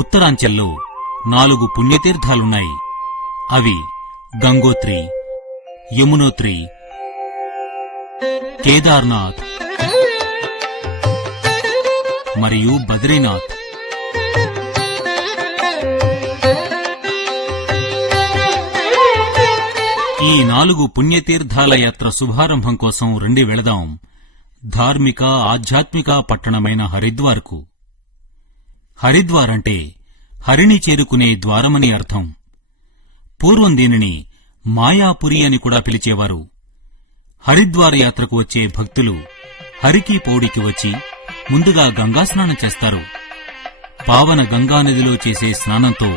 ఉత్తరాంచల్లో 4 పుణ్యతీర్థాలున్నాయి. అవి గంగోత్రి, యమునోత్రి, కేదార్నాథ్ మరియు బద్రీనాథ్. ఈ 4 పుణ్యతీర్థాల యాత్ర శుభారంభం కోసం రండి వెళదాం ధార్మిక ఆధ్యాత్మిక పట్టణమైన హరిద్వార్కు. హరిద్వార్ అంటే హరిని చేరుకునే ద్వారమని అర్థం. పూర్వం దీనిని మాయాపురి అని కూడా పిలిచేవారు. హరిద్వార్ యాత్రకు వచ్చే భక్తులు హరికి పౌడికి వచ్చి ముందుగా గంగాస్నానం చేస్తారు. పావన గంగానదిలో చేసే స్నానంతో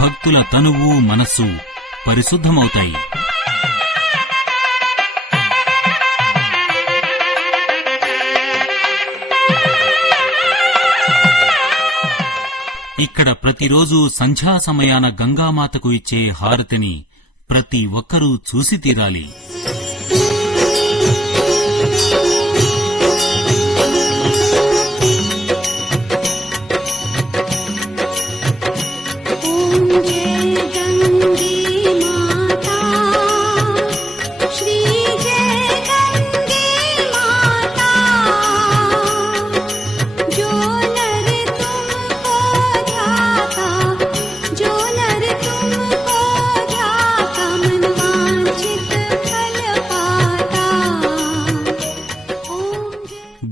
భక్తుల తనువు మనస్సు పరిశుద్ధమవుతాయి. ఇక్కడ ప్రతిరోజూ సంధ్యా సమయాన గంగామాతకు ఇచ్చే హారతిని ప్రతి ఒక్కరూ చూసి తీరాలి.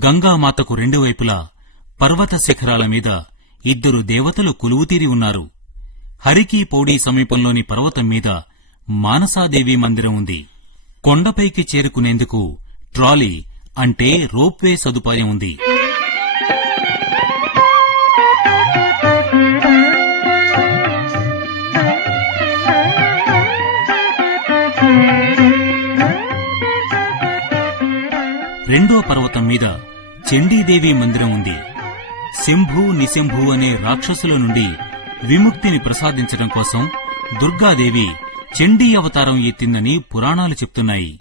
గంగామాతకు రెండు వైపులా పర్వత శిఖరాల మీద 2 దేవతలు కొలువుతీరి ఉన్నారు. హరికి పౌడీ సమీపంలోని పర్వతం మీద మానసాదేవి మందిరం ఉంది. కొండపైకి చేరుకునేందుకు ట్రాలీ అంటే రోప్వే సదుపాయం ఉంది. రెండో పర్వతం మీద చండీదేవి మందిరం ఉంది. శంభు నిశంభు అనే రాక్షసుల నుండి విముక్తిని ప్రసాదించడం కోసం దుర్గాదేవి చండీ అవతారం ఎత్తిందని పురాణాలు చెప్తున్నాయి.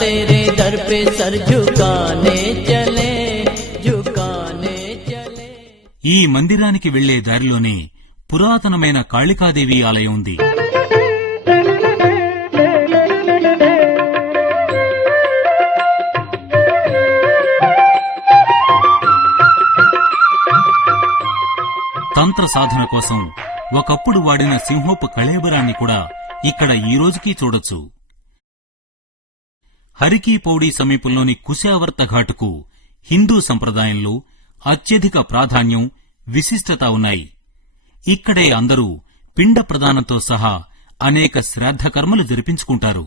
तेरे दर पे सर झुकाने चले झुकाने चले. ఈ మందిరానికి వెళ్లే దారిలోనే పురాతనమైన కాళికాదేవి ఆలయం ఉంది. తంత్ర సాధన కోసం ఒకప్పుడు వాడిన సింహోపు కళేబరాన్ని కూడా ఇక్కడ ఈ రోజుకీ చూడొచ్చు. హరికి పౌడీ సమీపంలోని కుశావర్త ఘాటుకు హిందూ సంప్రదాయంలో అత్యధిక ప్రాధాన్యం విశిష్టత ఉన్నాయి. ఇక్కడే అందరూ పిండ ప్రదానంతో సహా అనేక శ్రాద్ధ కర్మలు జరిపించుకుంటారు.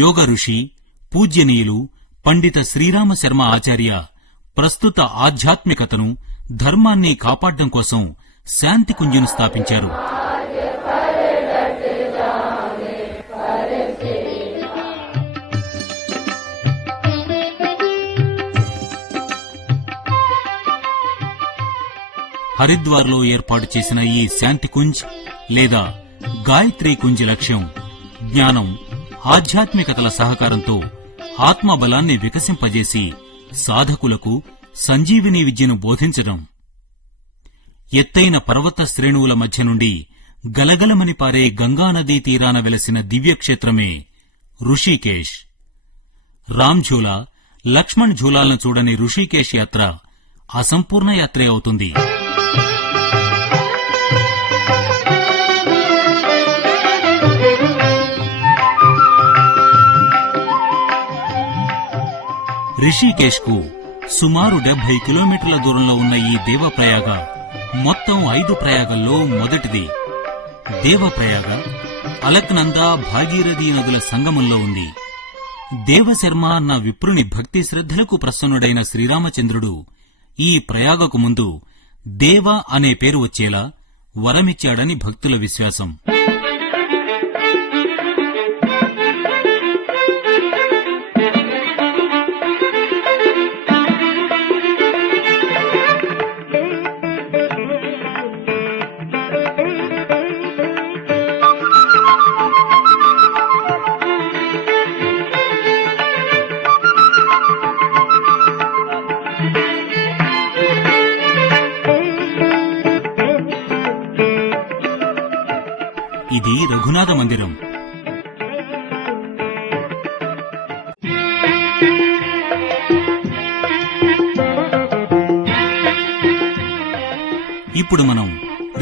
యోగ ఋషి పూజ్యనీయులు పండిత శ్రీరామ శర్మ ఆచార్య ప్రస్తుత ఆధ్యాత్మికతను ధర్మాన్ని కాపాడడం కోసం శాంతి కుంజును స్థాపించారు. హరిద్వార్లో ఏర్పాటు చేసిన ఈ శాంతి కుంజ్ లేదా గాయత్రీ కుంజ్ లక్ష్యం జ్ఞానం ఆధ్యాత్మికతల సహకారంతో ఆత్మబలాన్ని వికసింపజేసి సాధకులకు సంజీవిని విద్యను బోధించడం. ఎత్తైన పర్వత శ్రేణువుల మధ్య నుండి గలగలమని పారే గంగానదీ తీరాన వెలసిన దివ్యక్షేత్రమే ఋషికేశ్. రామ్ ఝూలా, లక్ష్మణ్ ఝూలాలను చూడని ఋషికేశ్ యాత్ర అసంపూర్ణ యాత్రే అవుతుంది. రిషికేశ్ కు సుమారు 70 కిలోమీటర్ల దూరంలో ఉన్న ఈ దేవప్రయాగ మొత్తం 5 ప్రయాగల్లో మొదటిది. దేవప్రయాగ అలక్నందా, భాగీరథీ నదుల సంగమంలో ఉంది. దేవశర్మ అన్న విప్రుని భక్తి శ్రద్ధలకు ప్రసన్నుడైన శ్రీరామచంద్రుడు ఈ ప్రయాగకు ముందు దేవ అనే పేరు వచ్చేలా వరమిచ్చాడని భక్తుల విశ్వాసం. ఇది రఘునాథ మందిరం. ఇప్పుడు మనం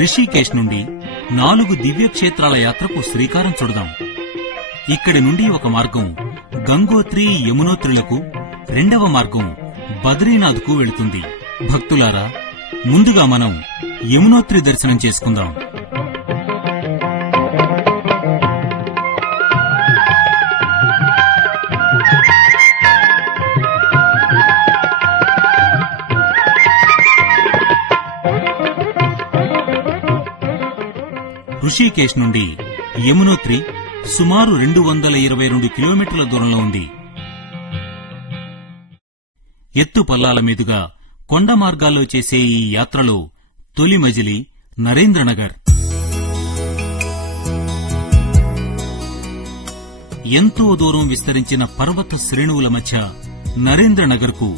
రిషికేశ్ నుండి 4 దివ్యక్షేత్రాల యాత్రకు శ్రీకారం చుడదాం. ఇక్కడి నుండి ఒక మార్గం గంగోత్రి, యమునోత్రులకు, రెండవ మార్గం బద్రీనాథ్కు వెళుతుంది. భక్తులారా, ముందుగా మనం యమునోత్రి దర్శనం చేసుకుందాం. ఋషికేశ్ నుండి యమునోత్రి సుమారు 222 కిలోమీటర్ల దూరంలో ఉంది. ఎత్తు పల్లాల మీదుగా కొండ మార్గాల్లో చేసే ఈ యాత్రలో తొలి మజిలీ నరేంద్రనగర్. ఎంతో దూరం విస్తరించిన పర్వత శ్రేణువుల మధ్య నరేంద్రనగర్ కు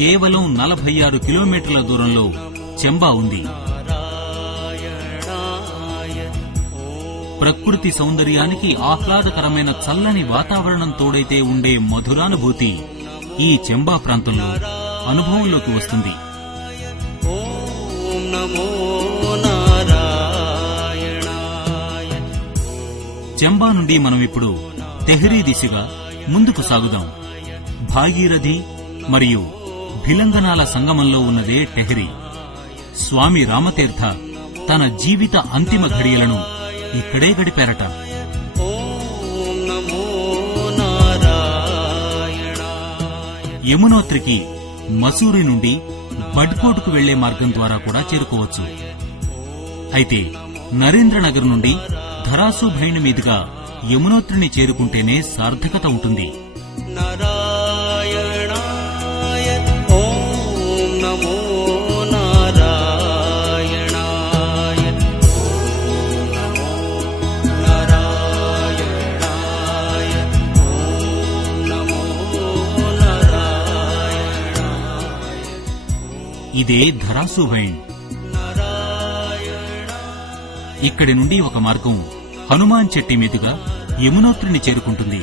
కేవలం 46 కిలోమీటర్ల దూరంలో చెంబా ఉంది. ప్రకృతి సౌందర్యానికి ఆహ్లాదకరమైన చల్లని వాతావరణం తోడైతే ఉండే మధురానుభూతి ఈ చెంబా ప్రాంతంలో అనుభవంలోకి వస్తుంది. చెంబా నుండి మనం ఇప్పుడు తెహ్రీ దిశగా ముందుకు సాగుదాం. భాగీరథి మరియు భిలంగనాల సంగమంలో ఉన్నదే టెహ్రీ. స్వామి రామతీర్థ తన జీవిత అంతిమ ఘడియలను ఇక్కడే గడిపారట. యమునోత్రికి మసూరి నుండి బడ్కోట్కు వెళ్లే మార్గం ద్వారా కూడా చేరుకోవచ్చు. అయితే నరేంద్రనగర్ నుండి ధరాసు భైణి మీదుగా యమునోత్రిని చేరుకుంటేనే సార్థకత ఉంటుంది. ఇదే ధరాసు భైణ్. ఇక్కడి నుండి ఒక మార్గం హనుమాన్ చెట్టి మీదుగా యమునోత్రిని చేరుకుంటుంది.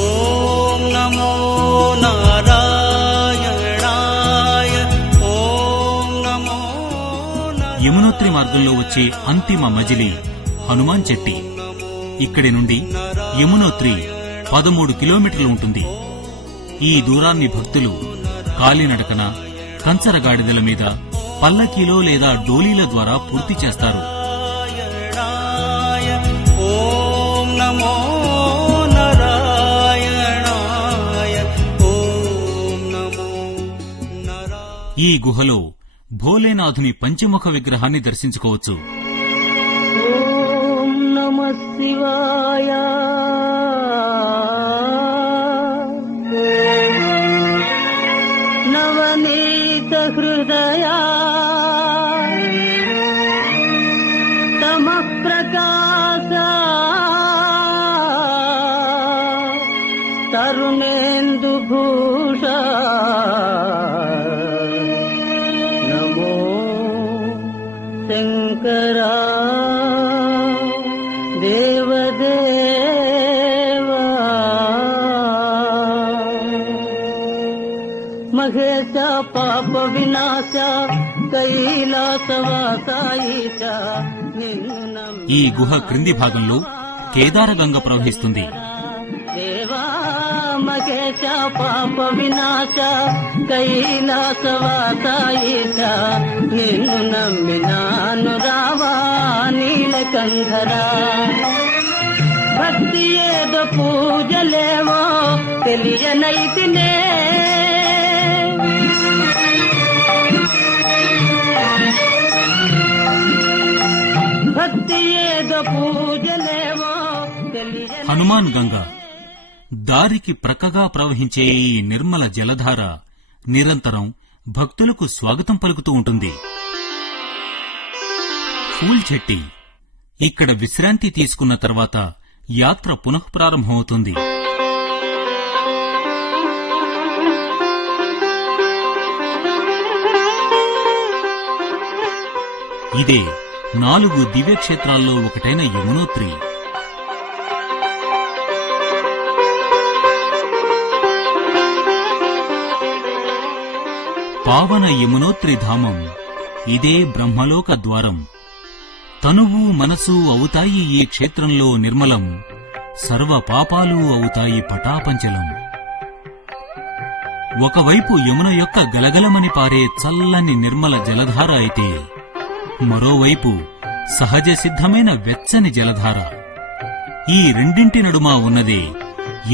ఓం నమో నారాయణాయ, ఓం నమో యమునోత్రి మార్గంలో వచ్చే అంతిమ మజిలీ హనుమాన్ చెట్టి. ఇక్కడి నుండి యమునోత్రి 13 కిలోమీటర్లు ఉంటుంది. ఈ దూరాన్ని భక్తులు కాలినడకన, కంచరగాడిదల మీద, పల్లకీలో లేదా డోలీల ద్వారా పూర్తి చేస్తారు. ఓం నమో నారాయణాయ, ఓం నమో నారాయణ. ఈ గుహలో భోలేనాథుని పంచముఖ విగ్రహాన్ని దర్శించుకోవచ్చు. ఓం నమః శివాయ. నవనీత హృదయా తమః ప్రకాశ తరుణేందు భూష నమో శంకరా. వినాశ కైలాసవాసాయిష నిన్ను నమ్మి ఈ గుహ క్రింది భాగంలో కేదారగంగ ప్రవహిస్తుంది. దేవా మహేశ పాప వినాశ కైలాసవాసాయిష నిన్ను నమ్మినాను రావా నీలకంధరా. భక్తి ఏదో పూజలేవో తెలియనైతినే, భక్తి ఏదో పూజలేవో తెలియనైతినే. హనుమాన్ గంగ దారికి ప్రక్కగా ప్రవహించే ఈ నిర్మల జలధార నిరంతరం భక్తులకు స్వాగతం పలుకుతూ ఉంటుంది. ఫూల్ చెట్టి ఇక్కడ విశ్రాంతి తీసుకున్న తర్వాత యాత్ర పునఃప్రారంభమవుతుంది. ఇదే 4 దివ్యక్షేత్రాల్లో ఒకటైన యమునోత్రి. పావన యమునోత్రి ధామం ఇదే బ్రహ్మలోక ద్వారం. తనువు మనసు అవుతాయి ఈ క్షేత్రంలో నిర్మలం, సర్వ పాపాలు అవుతాయి పటాపంచలం. ఒకవైపు యమున యొక్క గలగలమని పారే చల్లని నిర్మల జలధార అయితే, మరోవైపు సహజ సిద్ధమైన వెచ్చని జలధార. ఈ రెండింటి నడుమ ఉన్నదే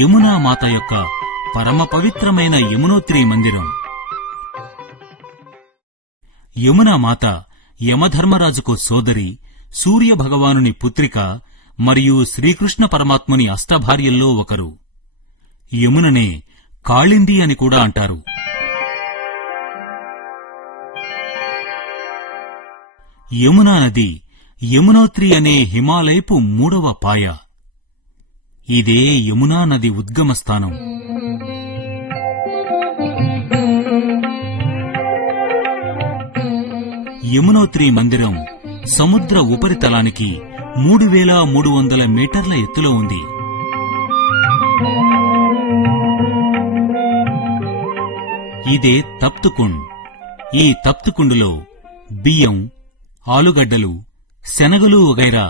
యమునా మాత యొక్క పరమ పవిత్రమైన యమునోత్రి మందిరం. యమునా మాత యమధర్మరాజుకు సోదరి, సూర్య భగవానుని పుత్రిక మరియు శ్రీకృష్ణ పరమాత్ముని అష్టభార్యల్లో ఒకరు. యముననే కాళింది అని కూడా అంటారు. యమునా నది యమునోత్రి అనే హిమాలయపు 3వ పాయ. ఇదే యమునా నది ఉద్గమ స్థానం. యమునోత్రి మందిరం సముద్ర ఉపరితలానికి 3300 మీటర్ల ఎత్తులో ఉంది. ఇదే తప్తుకుండ్. ఈ తప్తుకుండులో బియ్యం, ఆలుగడ్డలు, శనగలు వగైరా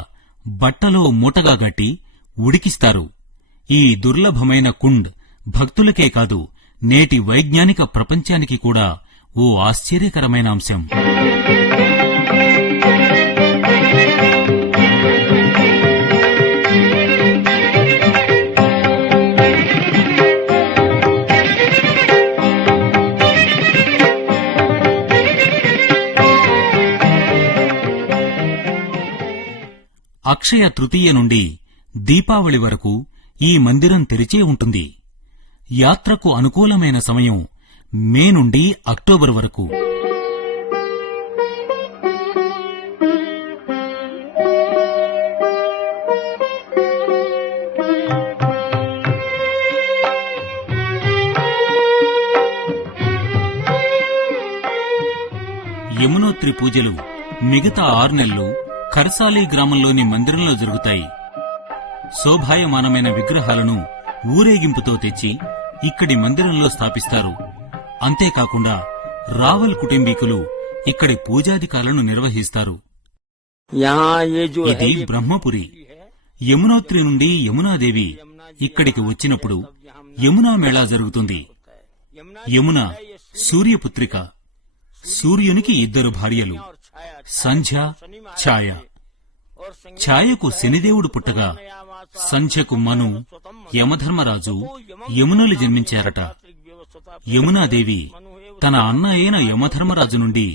బట్టలో మూటగా గట్టి ఉడికిస్తారు. ఈ దుర్లభమైన కుండ్ భక్తులకే కాదు, నేటి వైజ్ఞానిక ప్రపంచానికి కూడా ఓ ఆశ్చర్యకరమైన అంశం. అక్షయ తృతీయ నుండి దీపావళి వరకు ఈ మందిరం తెరిచే ఉంటుంది. యాత్రకు అనుకూలమైన సమయం మే నుండి అక్టోబర్ వరకు. యమునోత్రి పూజలు మిగతా 6 నెలలు ఖర్సాలి గ్రామంలోని మందిరంలో జరుగుతాయి. శోభాయమానమైన విగ్రహాలను ఊరేగింపుతో తెచ్చి ఇక్కడి మందిరంలో స్థాపిస్తారు. అంతేకాకుండా రావల్ కుటుంబీకులు ఇక్కడి పూజాధికారులను నిర్వహిస్తారు. ఇది బ్రహ్మపురి. యమునోత్రి నుండి యమునాదేవి ఇక్కడికి వచ్చినప్పుడు యమునా మేళా జరుగుతుంది. యమున సూర్యపుత్రిక. సూర్యునికి 2 భార్యలు, సంధ్య, ఛాయ. ఛాయకు శనిదేవుడు పుట్టగా సంధ్యకు మను, యమధర్మరాజు, యమునలు జన్మించారట. యమునాదేవి తన అన్న అయిన యమధర్మరాజు నుండి,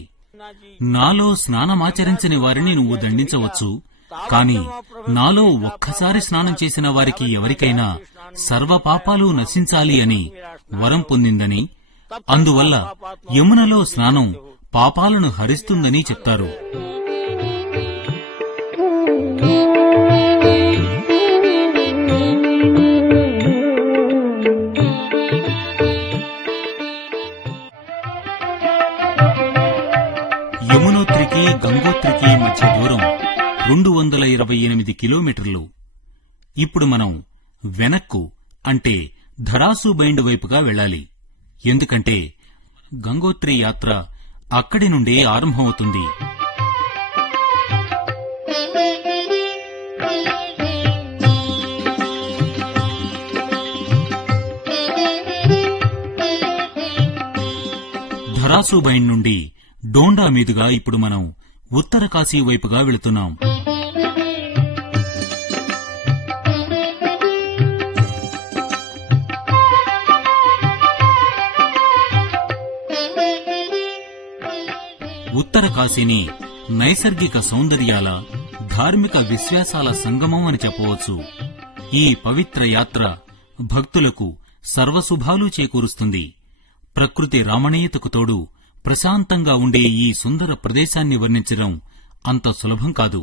నాలో స్నానమాచరించని వారిని నువ్వు దండించవచ్చు, కాని నాలో ఒక్కసారి స్నానం చేసిన వారికి ఎవరికైనా సర్వపాపాలు నశించాలి అని వరం పొందిందని, అందువల్ల యమునలో స్నానం పాపాలను హరిస్తుందని చెప్తారు. యమునోత్రికి గంగోత్రికి మధ్య దూరం 228 కిలోమీటర్లు. ఇప్పుడు మనం వెనక్కు అంటే ధరాసు బైండ్ వైపుగా వెళ్ళాలి. ఎందుకంటే గంగోత్రి యాత్ర అక్కడి నుండే ఆరంభమవుతుంది. ధరాసుబైన్ నుండి డోండా మీదుగా ఇప్పుడు మనం ఉత్తర కాశీ వైపుగా వెళుతున్నాం. ఉత్తర కాశీని నైసర్గిక సౌందర్యాల, ధార్మిక విశ్వాసాల సంగమం అని చెప్పవచ్చు. ఈ పవిత్ర యాత్ర భక్తులకు సర్వశుభాలు చేకూరుస్తుంది. ప్రకృతి రామణీయతకు తోడు ప్రశాంతంగా ఉండే ఈ సుందర ప్రదేశాన్ని వర్ణించడం అంత సులభం కాదు.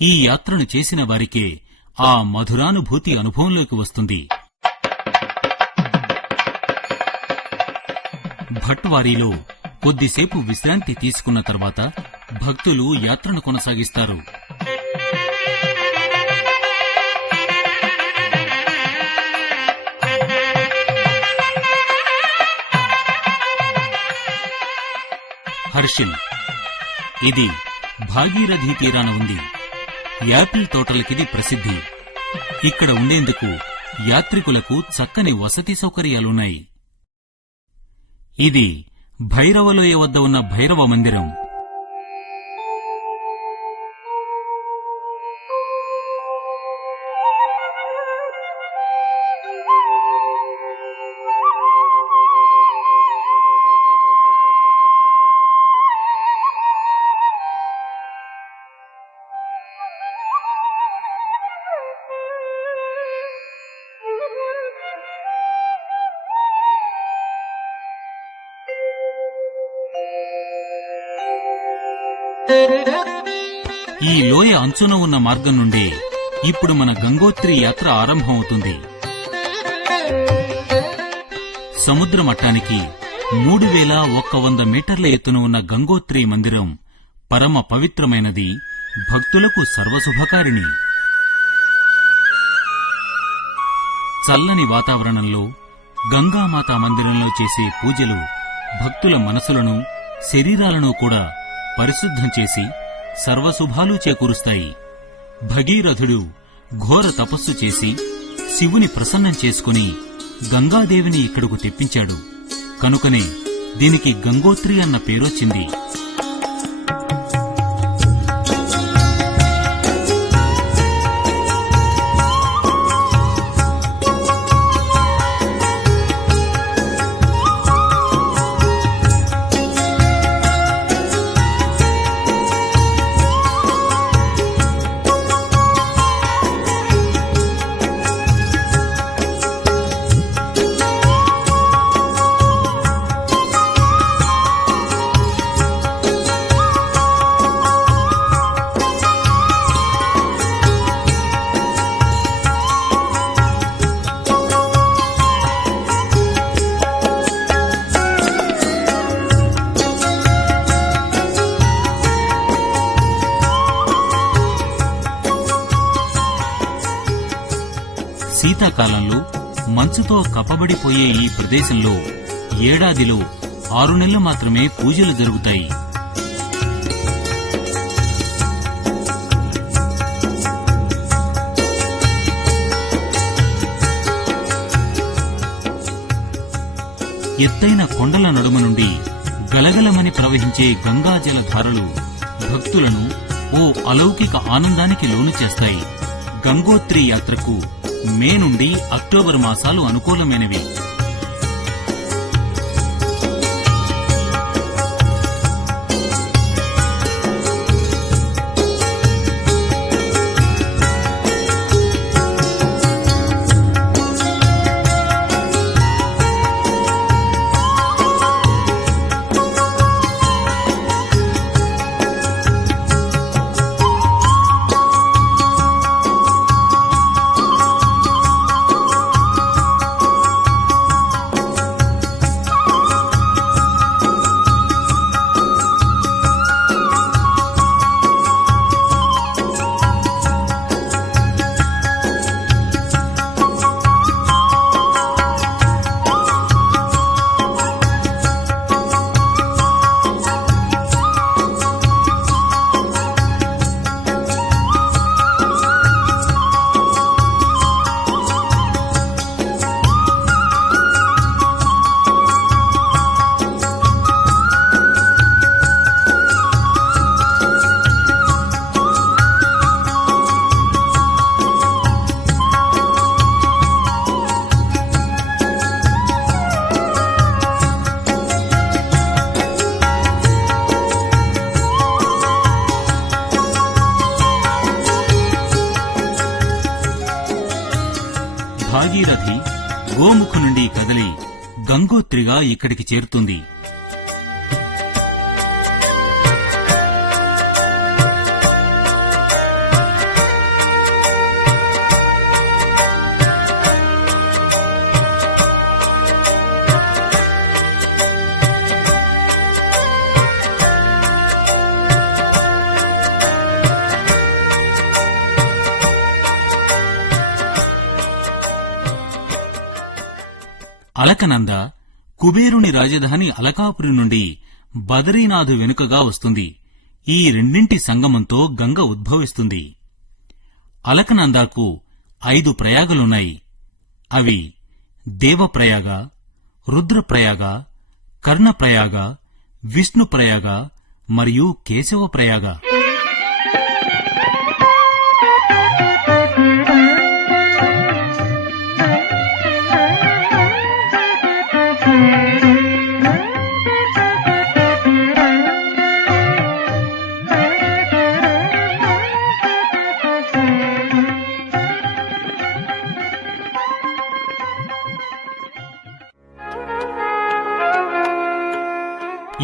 ఈ యాత్రను చేసిన వారికే ఆ మధురానుభూతి అనుభవంలోకి వస్తుంది. భట్వారీలో కొద్దిసేపు విశ్రాంతి తీసుకున్న తర్వాత భక్తులు యాత్రను కొనసాగిస్తారు. హర్షిల్ ఇది భాగీరథీ తీరాన ఉంది. యాపిల్ తోటలకిది ప్రసిద్ధి. ఇక్కడ ఉండేందుకు యాత్రికులకు చక్కని వసతి సౌకర్యాలున్నాయి. ఇది భైరవలోయ వద్ద ఉన్న భైరవ మందిరం. ఈ లోయ అంచున ఉన్న మార్గం నుండే ఇప్పుడు మన గంగోత్రి యాత్ర ఆరంభమవుతుంది. సముద్ర మట్టానికి 3100 మీటర్ల ఎత్తున ఉన్న గంగోత్రి మందిరం పరమ పవిత్రమైనది, భక్తులకు సర్వశుభకారిణి. చల్లని వాతావరణంలో గంగామాతా మందిరంలో చేసే పూజలు భక్తుల మనసులను, శరీరాలను కూడా పరిశుద్ధం చేసి సర్వశుభాలు చేకూరుస్తాయి. భగీరథుడు ఘోర తపస్సు చేసి శివుని ప్రసన్నం చేసుకుని గంగాదేవిని ఇక్కడకు తెప్పించాడు. కనుకనే దీనికి గంగోత్రి అన్న పేరొచ్చింది. శీతాకాలంలో మంచుతో కప్పబడిపోయే ఈ ప్రదేశంలో ఏడాదిలో 6 నెలలు మాత్రమే పూజలు జరుగుతాయి. ఎత్తైన కొండల నడుమ నుండి గలగలమని ప్రవహించే గంగాజల ధారలు భక్తులను ఓ అలౌకిక ఆనందానికి లోను చేస్తాయి. గంగోత్రి యాత్రకు మే నుండి అక్టోబర్ మాసాలు అనుకూలమైనవి. భాగీరథి గోముఖ నుండి కదిలి గంగోత్రిగా ఇక్కడికి చేరుతుంది. అలకనంద కుబేరుని రాజధాని అలకాపురి నుండి బదరీనాథు వెనుకగా వస్తుంది. ఈ రెండింటి సంగమంతో గంగ ఉద్భవిస్తుంది. అలకనందాకు 5 ప్రయాగలున్నాయి. అవి దేవప్రయాగ, రుద్రప్రయాగ, కర్ణప్రయాగ, విష్ణుప్రయాగ మరియు కేశవప్రయాగ.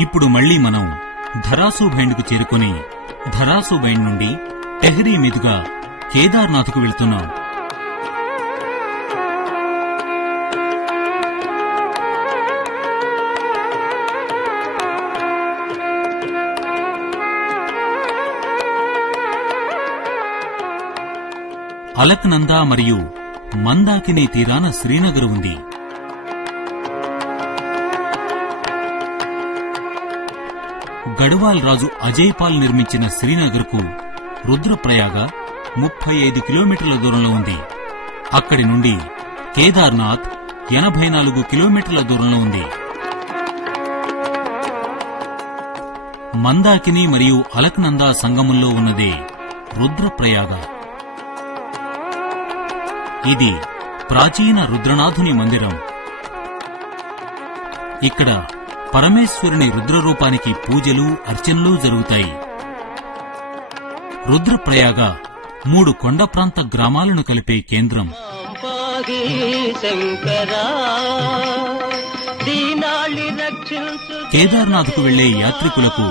ఇప్పుడు మళ్లీ మనం ధరాసుబైండ్కు చేరుకుని ధరాసుబైండ్ నుండి టెహ్రీ మీదుగా కేదార్నాథ్కు వెళ్తున్నాం. అలక్నందా మరియు మందాకిని తీరాన శ్రీనగర్ ఉంది. గఢ్వాల్ రాజు అజయ్పాల్ నిర్మించిన శ్రీనగర్కు రుద్రప్రయాగ 35 కిలోమీటర్ల దూరంలో ఉంది. అక్కడి నుండి కేదార్నాథ్ 84 కిలోమీటర్ల దూరంలో ఉంది. మందాకిని మరియు అలక్నందా సంగమంలో ఉన్నదే రుద్రప్రయాగ. ఇది ప్రాచీన రుద్రనాథుని మందిరం. ఇక్కడ పరమేశ్వరుని రుద్రరూపానికి పూజలు, అర్చనలు జరుగుతాయి. రుద్రప్రయాగ 3 కొండ ప్రాంత గ్రామాలను కలిపే కేంద్రం. కేదార్నాథ్కు వెళ్లే యాత్రికులకు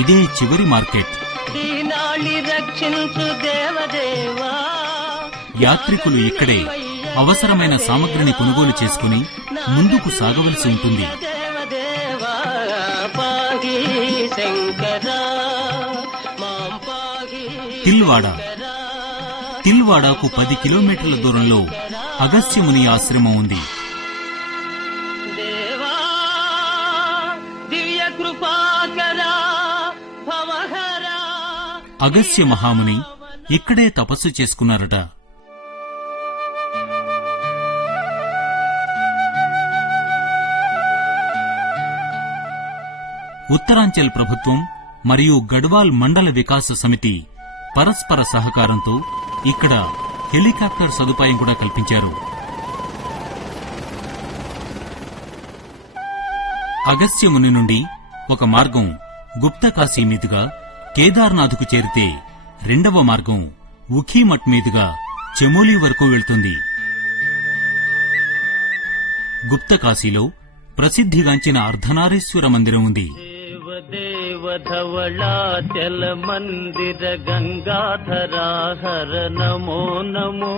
ఇదే చివరి మార్కెట్. యాత్రికులు ఇక్కడే అవసరమైన సామగ్రిని కొనుగోలు చేసుకుని ముందుకు సాగవలసి ఉంటుంది. తిల్వాడాకు 10 కిలోమీటర్ల దూరంలో అగస్త్యముని ఆశ్రమం ఉంది. అగస్త్య మహాముని ఇక్కడే తపస్సు చేసుకున్నారట. ఉత్తరాంచల్ ప్రభుత్వం మరియు గఢ్వాల్ మండల వికాస సమితి పరస్పర సహకారంతో ఇక్కడ హెలికాప్టర్ సదుపాయం కూడా కల్పించారు. అగస్త్యముని నుండి ఒక మార్గం గుప్తకాశీ మీదుగా కేదార్నాథ్కు చేరితే రెండవ మార్గం ఉఖీమఠ్ మీదుగా చమోలి వరకు వెళ్తుంది. గుప్తకాశీలో ప్రసిద్ధిగాంచిన అర్ధనారీశ్వర మందిరం ఉంది. దేవధవళాచల మందిర గంగాధరాహర నమో నమో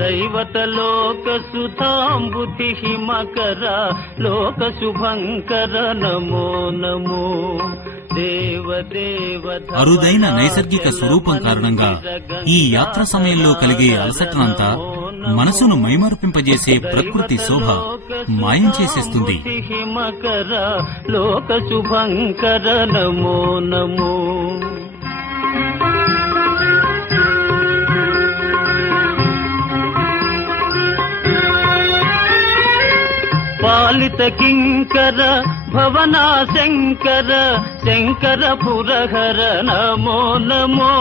దైవత లోక సుధాంబుతి హిమకర లోక శుభంకర నమో నమో అరుదైన నైసర్గిక స్వరూపం కారణంగా ఈ యాత్ర సమయంలో కలిగే అలసటనంతా మనసును మైమర్పింపజేసే ప్రకృతి శోభ మాయం చేసేస్తుంది. హిమకర లోక శుభంకర నమో నమో పాలిత కింకర భవనా శంకర శంకర పురహర నమో నమో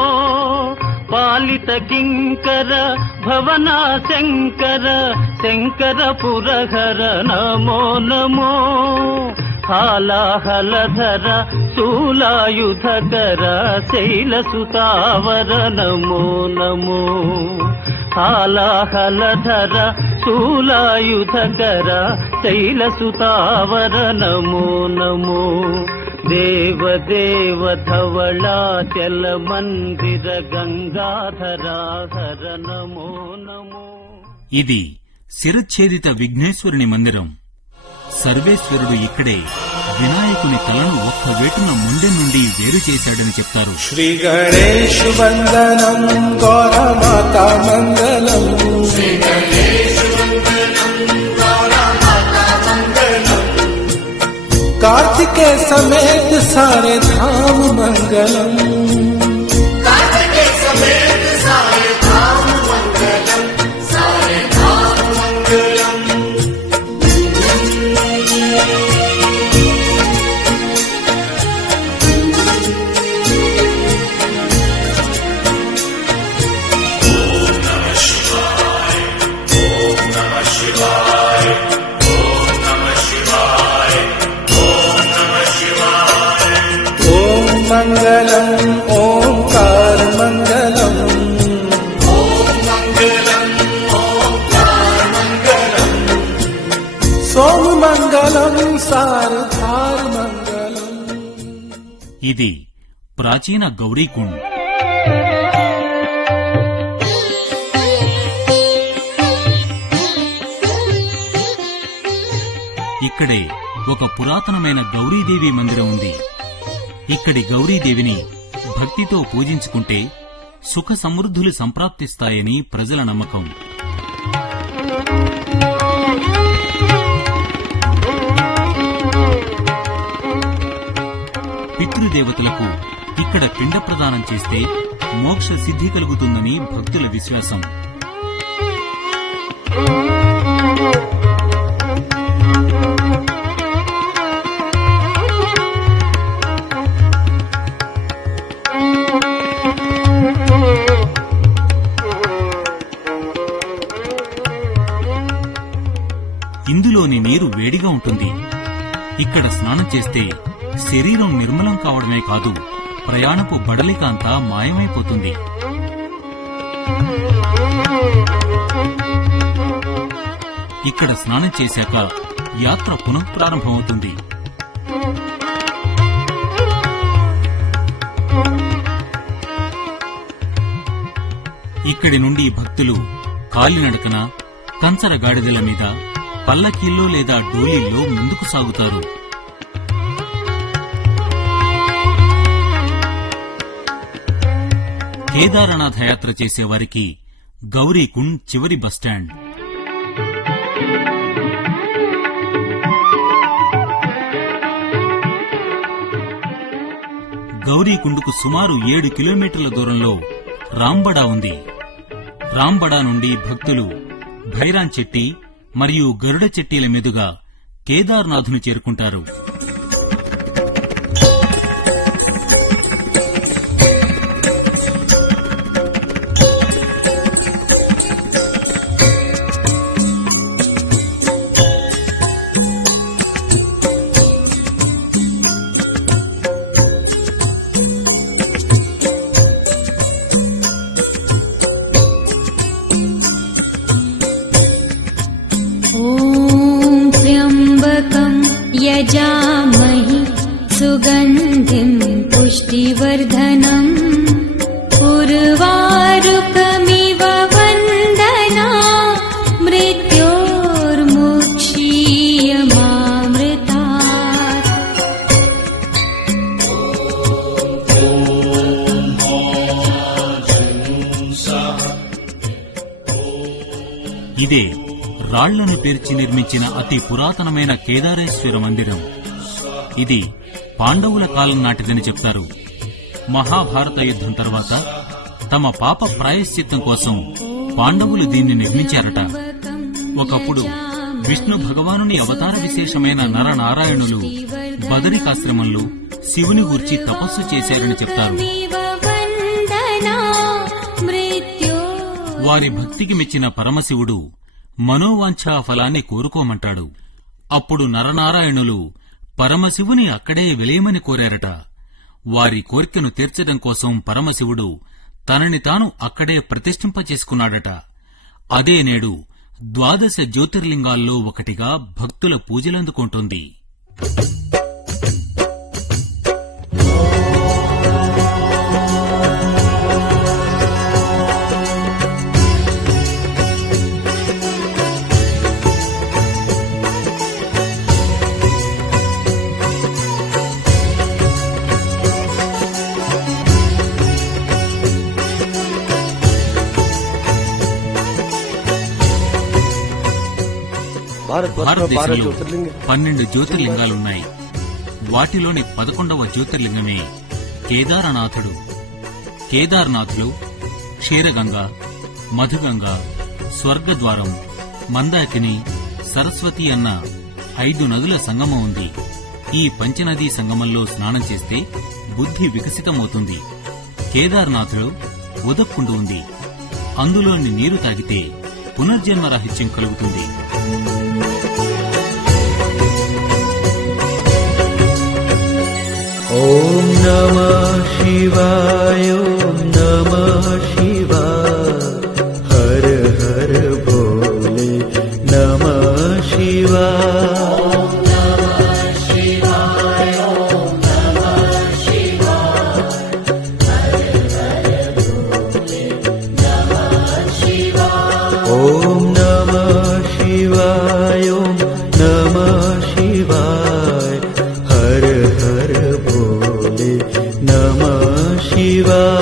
పాలిత కింకర భవనా శంకర శంకర పురహర నమో నమో హాలాహలధర శూలాయుధకర శైలసుతావర నమో నమో. హాలాహలధర శూలాయుధకర శైలసుతావర నమో నమో. దేవదేవ ధవళాచల మందిర గంగాధరాధర నమో నమో. ఇది శిరచ్ఛేదిత విఘ్నేశ్వరుని మందిరం. సర్వేశ్వరుడు ఇక్కడే వినాయకుని తలను ఒక్క వేటున ముండె నుండి వేరు చేశాడని చెప్తారు. శ్రీ గణేశ వందనం గౌరమాతా మంగళం. कार्तिके समेत सारे धाम मंगलम. कार्तिके समेत सारे धाम मंगलम, सारे धाम मंगलम. मंगलम ओंकार मंगलम. ओम मंगलम ओंकार मंगलम. सोम मंगलम सारधार मंगलम. ఇది ప్రాచీన గౌరీకుండ్. ఇక్కడే ఒక పురాతనమైన గౌరీదేవి మందిరం ఉంది. ఇక్కడి గౌరీదేవిని భక్తితో పూజించుకుంటే సుఖ సమృద్ధులు సంప్రాప్తిస్తాయని ప్రజల నమ్మకం. పితృదేవతలకు ఇక్కడ పిండ ప్రదానం చేస్తే మోక్ష సిద్ధి కలుగుతుందని భక్తుల విశ్వాసం. ఇందులోని నీరు వేడిగా ఉంటుంది. ఇక్కడ స్నానం చేస్తే శరీరం నిర్మలం కావడమే కాదు, ప్రయాణపు బడలిక అంతా మాయమైపోతుంది. ఇక్కడ స్నానం చేశాక యాత్ర పునఃప్రారంభమవుతుంది. ఇక్కడి నుండి భక్తులు కాలినడకన, కంచర గాడిదల మీద, పల్లకీల్లో లేదా డోలీల్లో ముందుకు సాగుతారు. కేదారనాథ యాత్ర చేసేవారికి గౌరీకుండ్ చివరి బస్టాండ్. గౌరీకుండ్కు సుమారు 7 కిలోమీటర్ల దూరంలో రాంబడా ఉంది. రాంబడా నుండి భక్తులు భైరాన్ చెట్టి మరియు గరుడ చెట్టీల మీదుగా కేదార్నాథును చేరుకుంటారు. यजामहि सुगन्धिं पुष्टिवर्धनम् उर्वारुकमिव वन्दना मृत्योर्मुक्षीयमामृतात्. ఇదే రాళ్లను పేర్చి నిర్మించిన అతి పురాతనమైన కేదారేశ్వర మందిరం. ఇది పాండవుల కాలం నాటిదని చెప్తారు. మహాభారత యుద్ధం తర్వాత తమ పాప ప్రాయశ్చిత్తం కోసం పాండవులు దీన్ని నిర్మించారట. ఒకప్పుడు విష్ణు భగవానుని అవతార విశేషమైన నరనారాయణులు బదరికాశ్రమంలో శివుని గూర్చి తపస్సు చేశారని చెప్తారు. వారి భక్తికి మెచ్చిన పరమశివుడు మనోవాంఛా ఫలాన్ని కోరుకోమంటాడు. అప్పుడు నరనారాయణులు పరమశివుని అక్కడే వెలేయమని కోరారట. వారి కోరికను తీర్చడం కోసం పరమశివుడు తనని తాను అక్కడే ప్రతిష్ఠింపచేసుకున్నాడట. అదే నేడు 12 జ్యోతిర్లింగాల్లో ఒకటిగా భక్తుల పూజలందుకుంటోంది. భారతదేశంలో 12 జ్యోతిర్లింగాలున్నాయి. వాటిలోని 11వ జ్యోతిర్లింగమే కేదారనాథుడు. కేదార్నాథ్లో క్షీరగంగ, మధుగంగ, స్వర్గద్వారం, మందాకిని, సరస్వతి అన్న 5 నదుల సంగమం ఉంది. ఈ పంచనదీ సంగమంలో స్నానం చేస్తే బుద్ధి వికసితమవుతుంది. కేదార్నాథ్లో ఉదక్కుండు ఉంది. అందులోని నీరు తాగితే పునర్జన్మరాహిత్యం కలుగుతుంది. ఓం నమః శివాయ, ఓం నమః శివాయ, హర హర భోలే నమః శివాయ. ఓం నమః శివాయ, ఓం నమః శివాయ, హర హర భోలే నమః శివాయ.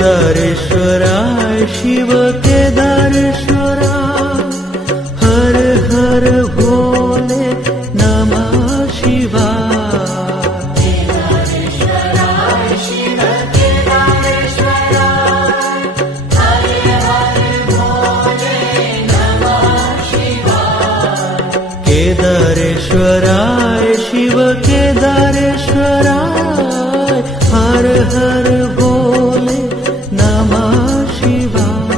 केदारेश्वराय शिव केदारेश्वराय, हर हर भोले नमः शिवाय. केदारेश्वराय शिव केदारेश्वराय, हर हर भोले नमः शिवाय.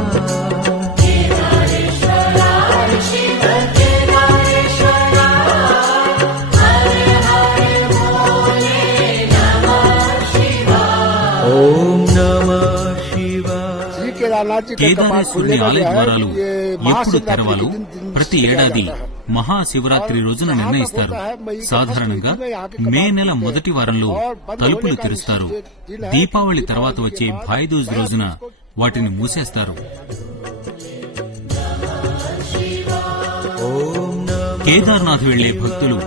ओम नमः शिवाय. కేదారేశ్వరుని ఆలయ ద్వారాలు ఎప్పుడు తెరవాలో ప్రతి ఏడాది మహాశివరాత్రి రోజున నిర్ణయిస్తారు. సాధారణంగా మే నెల మొదటి వారంలో తలుపులు తెరుస్తారు. దీపావళి తర్వాత వచ్చే భాయిదూజ్ రోజున వాటిని మూసేస్తారు. కేదార్నాథ్ వెళ్లే భక్తులు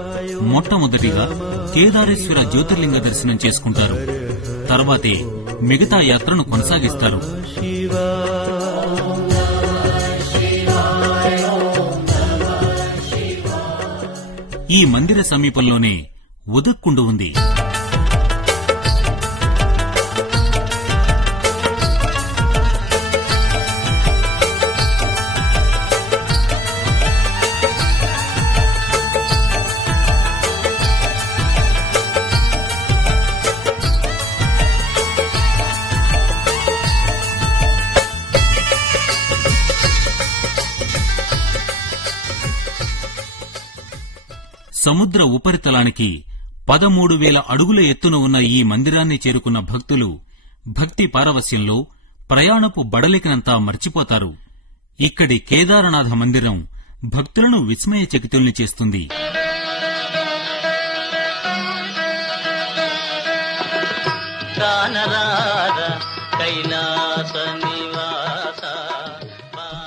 మొట్టమొదటిగా కేదారేశ్వర జ్యోతిర్లింగ దర్శనం చేసుకుంటారు. తర్వాతే మిగతా యాత్రను కొనసాగిస్తారు. ఈ మందిర సమీపంలోనే ఉదక్కుండు ఉంది. సముద్ర ఉపరితలానికి 13,000 అడుగుల ఎత్తున ఉన్న ఈ మందిరాన్ని చేరుకున్న భక్తులు భక్తి పారవస్యంలో ప్రయాణపు బడలికనంతా మర్చిపోతారు. ఇక్కడి కేదారనాథ మందిరం భక్తులను విస్మయచకితుల్ని చేస్తుంది.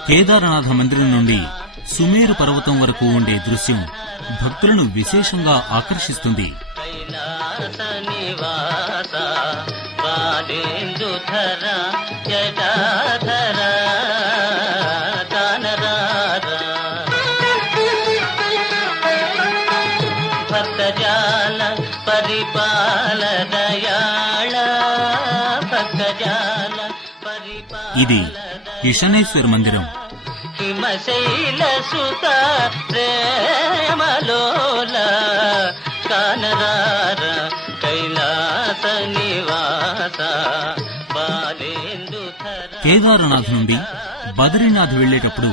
కేదారనాథ మందిరం నుండి సుమేరు పర్వతం వరకు ఉండే దృశ్యం భక్తులను విశేషంగా ఆకర్షిస్తుంది. భక్తజాల పరిపాల దయాళ, భక్తజాల ఇది ఈశనేశ్వర్ మందిరం. హిమశైల సుత ప్రేమలోల కానరార కైలాస నివాస. బాలేందుధర కేదారనాథ్ నుండి బదరీనాథ్ వెళ్లేటప్పుడు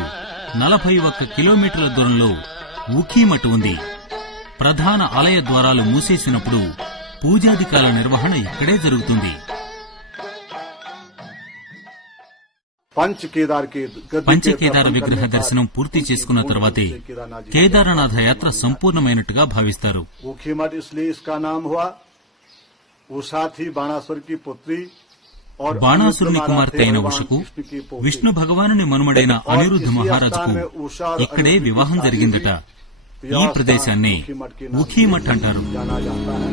41 కిలోమీటర్ల దూరంలో ఉఖీమఠ్ ఉంది. ప్రధాన ఆలయ ద్వారాలు మూసేసినప్పుడు పూజాధికాల నిర్వహణ ఇక్కడే జరుగుతుంది. పంచకేదార విగ్రహ దర్శనం పూర్తి చేసుకున్న తర్వాతే కేదారనాథ యాత్ర సంపూర్ణమైనట్టుగా భావిస్తారు. ऊखीमठ इसलिए इसका नाम हुआ, उषा थी बाणासुर की पुत्री और బాణాసురుని కుమార్తె అయిన ఉషకు విష్ణు భగవానుని మనుమడైన అనిరుద్ధ మహారాజుకు ఇక్కడే వివాహం జరిగిందట. ఈ ప్రదేశాన్ని ఉఖీమఠ్ అంటారు. जाना जाता है।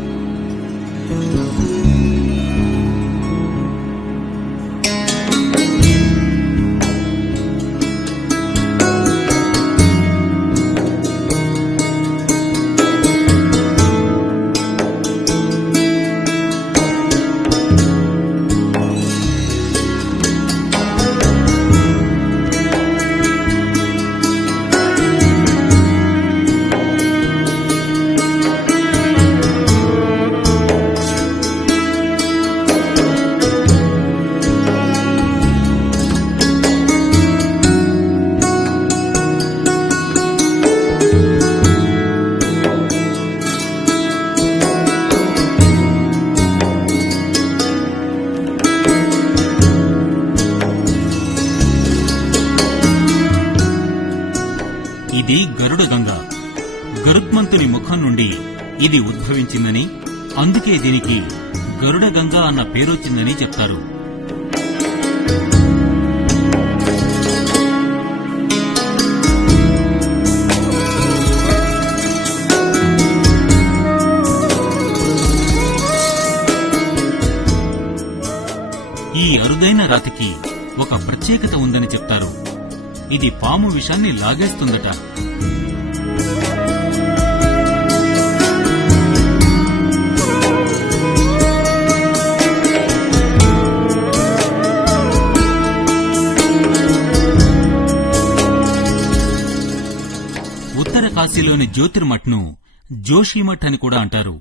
ఇది గరుడ గంగ. గరుత్మంతుని ముఖం నుండి ఇది ఉద్భవించిందని, అందుకే దీనికి గరుడ గంగ అన్న పేరొచ్చిందని చెప్తారు. ఈ అరుదైన రాతికి ఒక ప్రత్యేకత ఉందని చెప్తారు. ఇది పాము విషాన్ని లాగేస్తుందట. ఉత్తర కాశీలోని జ్యోతిర్మఠ్ను జోషిమఠ్ అని కూడా అంటారు.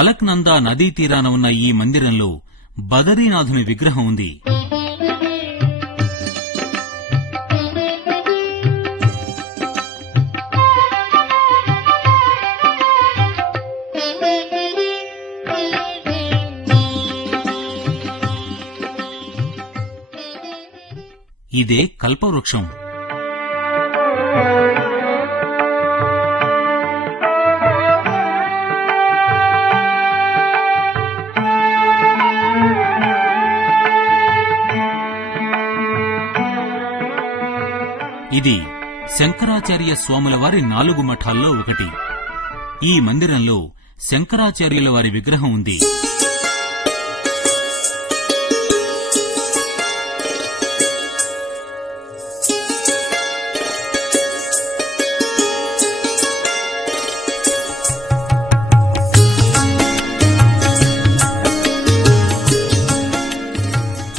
అలక్నందా నదీ తీరాన ఉన్న ఈ మందిరంలో బదరీనాథుని విగ్రహం ఉంది. ఇదే కల్పవృక్షం. ఇది శంకరాచార్య స్వాముల వారి 4 మఠాల్లో ఒకటి. ఈ మందిరంలో శంకరాచార్యుల వారి విగ్రహం ఉంది.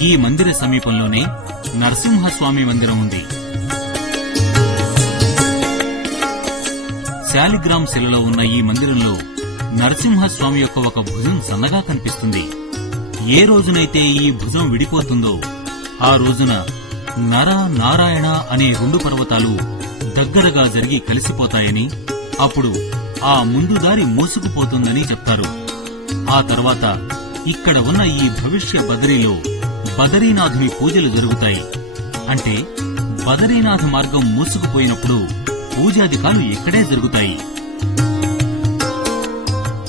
ఈ మందిర సమీపంలోనే నరసింహస్వామి మందిరం ఉంది. శాలిగ్రామ్ శిలలో ఉన్న ఈ మందిరంలో నరసింహస్వామి యొక్క ఒక భుజం సన్నగా కనిపిస్తుంది. ఏ రోజునైతే ఈ భుజం విడిపోతుందో ఆ రోజున నర నారాయణ అనే 2 పర్వతాలు దగ్గరగా జరిగి కలిసిపోతాయని, అప్పుడు ఆ ముందు దారి మూసుకుపోతుందని చెప్తారు. ఆ తర్వాత ఇక్కడ ఉన్న ఈ భవిష్య బదరీలో బదరీనాథుని పూజలు జరుగుతాయి. అంటే బదరీనాథ మార్గం మూసుకుపోయినప్పుడు పూజాధికాలు ఇక్కడే జరుగుతాయి.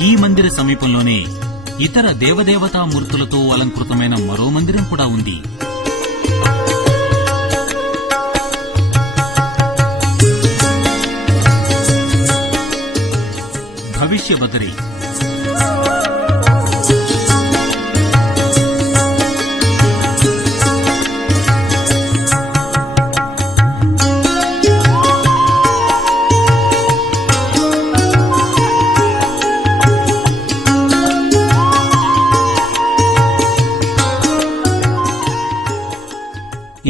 ఈ మందిర సమీపంలోనే ఇతర దేవదేవతామూర్తులతో అలంకృతమైన మరో మందిరం కూడా ఉంది. భవిష్య బదరీ.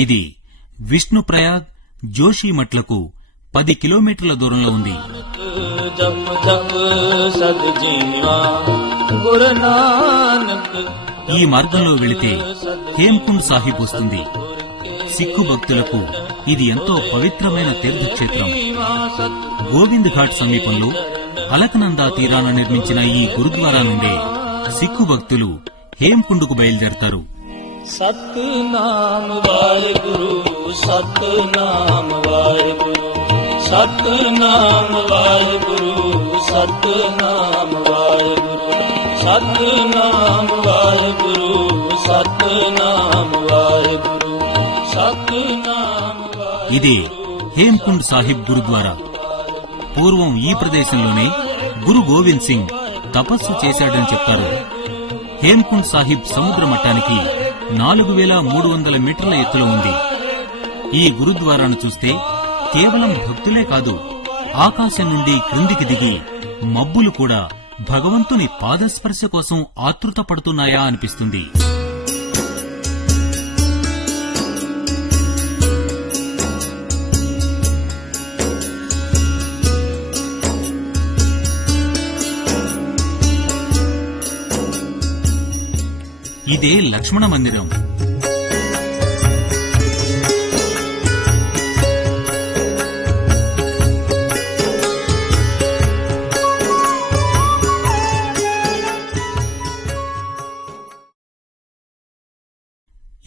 ఇది విష్ణుప్రయాగ్ జోషిమఠ్లకు 10 కిలోమీటర్ల దూరంలో ఉంది. जप जप सद जीवा गुरु नानक ఈ మార్గంలో వెళితే హేమ్కుండ్ సాహిబ్ వస్తుంది. సిక్కు భక్తులకు ఇది ఎంతో పవిత్రమైన తీర్థక్షేత్రం. గోవింద్ ఘాట్ సమీపంలో అలకనందా తీరాన నిర్మించిన ఈ గురుద్వారా నుండే సిక్కు భక్తులు హేమ్కుండ్కు బయలుదేరతారు. सतनाम वाहेगुरु सतनाम वाहेगुरु सतनाम वाहेगुरु सतनाम वाहेगुरु सतनाम वाहेगुरु सतनाम वाहेगुरु सतनाम ఇదే హేమ్కుండ్ సాహిబ్ గురుద్వారా. పూర్వం ఈ ప్రదేశంలోనే గురు గోవింద్ సింగ్ తపస్సు చేశాడని చెప్తారు. హేమ్కుండ్ సాహిబ్ సముద్ర మట్టానికి 4300 మీటర్ల ఎత్తులో ఉంది. ఈ గురుద్వారాను చూస్తే కేవలం భక్తులే కాదు, ఆకాశం నుండి క్రిందికి దిగి మబ్బులు కూడా భగవంతుని పాదస్పర్శ కోసం ఆతృత పడుతున్నాయా అనిపిస్తుంది. ఇదే లక్ష్మణ మందిరం.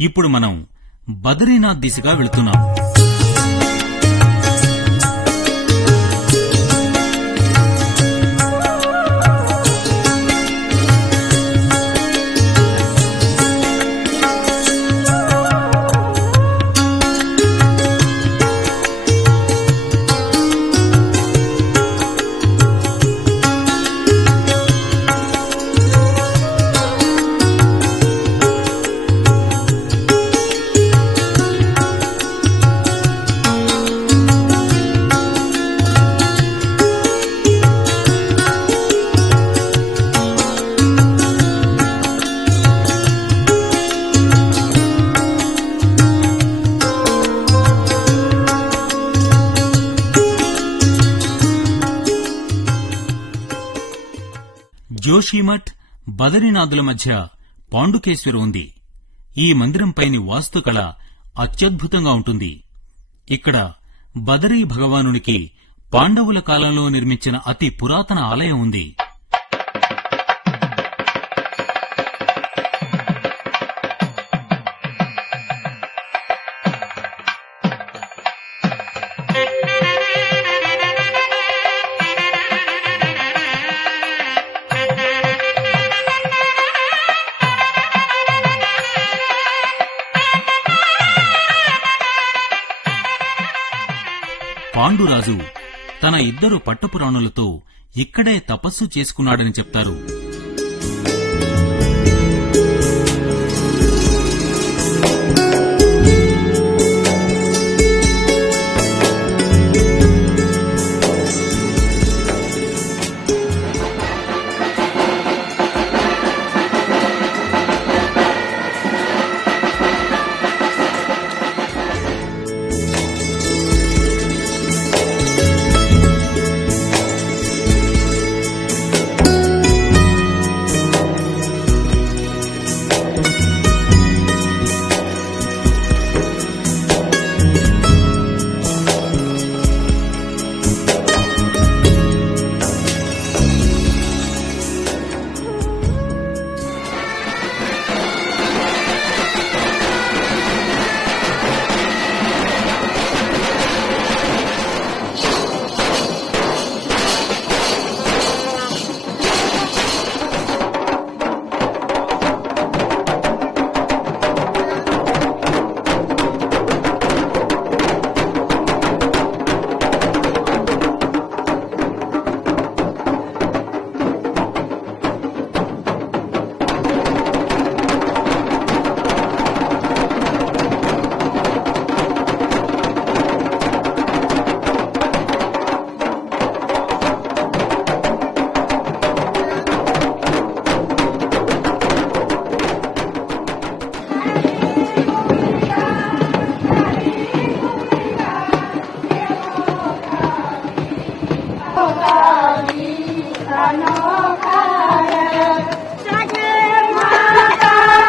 ఇప్పుడు మనం బదరీనాథ్ దిశగా వెళుతున్నాం. జోషిమఠ్, బదరీనాథుల మధ్య పాండుకేశ్వర్ ఉంది. ఈ మందిరంపైని వాస్తుకళ అత్యద్భుతంగా ఉంటుంది. ఇక్కడ బదరీ భగవానునికి పాండవుల కాలంలో నిర్మించిన అతి పురాతన ఆలయం ఉంది. పాండురాజు తన 2 పట్టపురాణులతో ఇక్కడే తపస్సు చేసుకున్నాడని చెప్తారు. Jagir Mata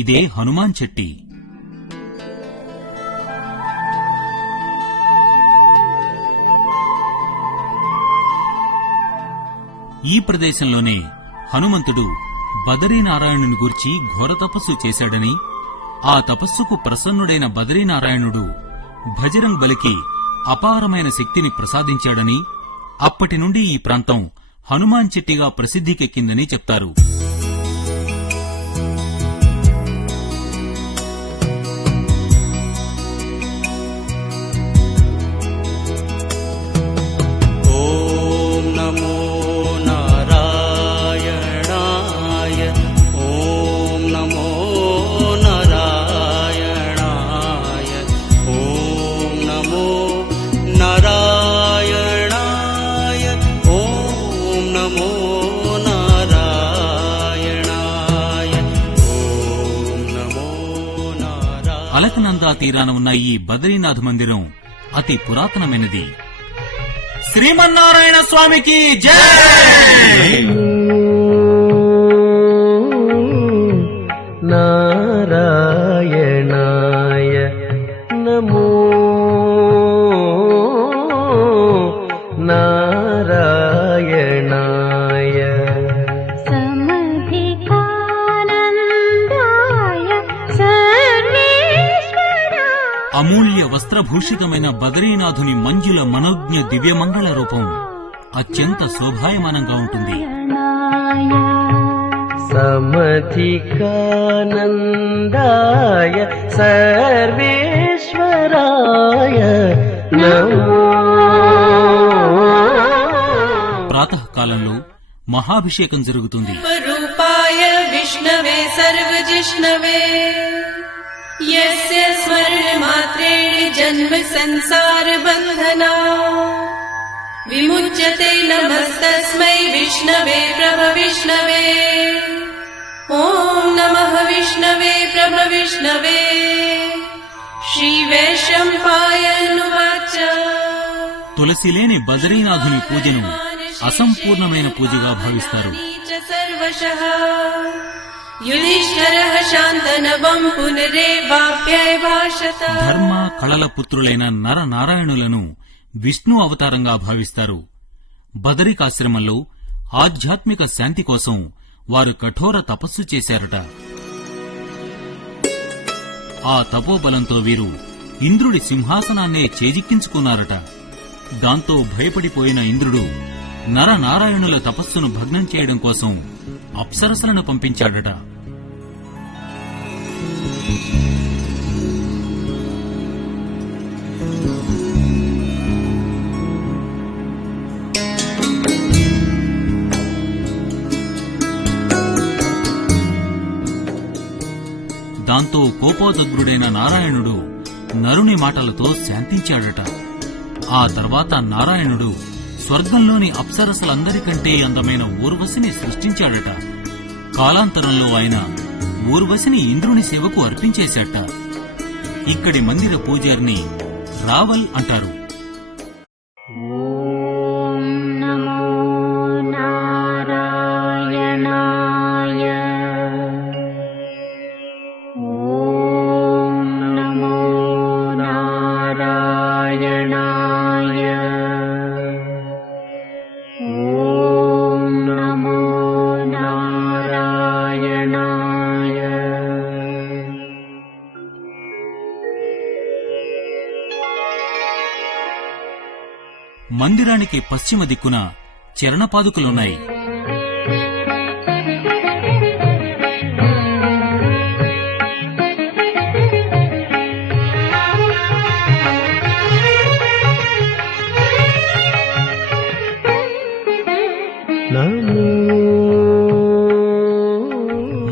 ఇదే హనుమాన్ చెట్టి. ఈ ప్రదేశంలోనే హనుమంతుడు బదరీనారాయణుని గూర్చి ఘోర తపస్సు చేశాడని, ఆ తపస్సుకు ప్రసన్నుడైన బదరీనారాయణుడు భజరంగ్ బలికి అపారమైన శక్తిని ప్రసాదించాడని, అప్పటి నుండి ఈ ప్రాంతం హనుమాన్ చెట్టిగా ప్రసిద్ధికెక్కిందని చెప్తారు. అలకనందా తీరాన ఉన్న ఈ బద్రీనాథ్ మందిరం అతి పురాతనమైనది. శ్రీమన్నారాయణ స్వామికి జై. నారాయణాయ నమో నారాయణాయ. అమూల్య వస్త్రభూషితమైన బదరీనాథుని మంజుల మనోజ్ఞ దివ్యమంగళ రూపం అత్యంత శోభాయమానంగా ఉంటుంది. సమధికానందాయ సర్వేశ్వరాయ నమో. ప్రాతకాలంలో మహాభిషేకం జరుగుతుంది. రూపాయ విష్ణవే సర్వజిష్ణవే యస్య స్మరణ మాత్రేణ జన్మ సంసార బంధనా విముచ్యతే నమస్తస్మై విష్ణవే ప్రభ విష్ణవే. ఓం నమః విష్ణవే ప్రభ విష్ణవే. శ్రీ వైశంపాయనువాచ. తులసిలేని బదరీనాథుని పూజను అసంపూర్ణమైన పూజగా భావిస్తారు. సర్వశః యుధిష్ఠిరః శాంతనవం పునరేవాప్యైభాషత. ధర్మ కళల పుత్రులైన నరనారాయణులను విష్ణు అవతారంగా భావిస్తారు. బదరికాశ్రమంలో ఆధ్యాత్మిక శాంతి కోసం వారు కఠోర తపస్సు చేశారట. ఆ తపోబలంతో వీరు ఇంద్రుడి సింహాసనాన్నే చేజిక్కించుకున్నారట. దాంతో భయపడిపోయిన ఇంద్రుడు నరనారాయణుల తపస్సును భగ్నం చేయడం కోసం అప్సరసలను పంపించాడట. దాంతో కోపోదగ్రుడైన నారాయణుడు నరుని మాటలతో శాంతించాడట. ఆ తర్వాత నారాయణుడు స్వర్గంలోని అప్సరసలందరికంటే అందమైన ఊర్వశిని సృష్టించాడట. కాలాంతరంలో ఆయన ఊర్వశిని ఇంద్రుని సేవకు అర్పించేశాట. ఇక్కడి మందిర పూజారిని రావల్ అంటారు. ఓం నమో నారాయణాయ. ఓం నమో నారాయణాయ. ఓం నమో నారాయణాయ. మందిరానికి పశ్చిమ దిక్కున చరణపాదుకలున్నాయి.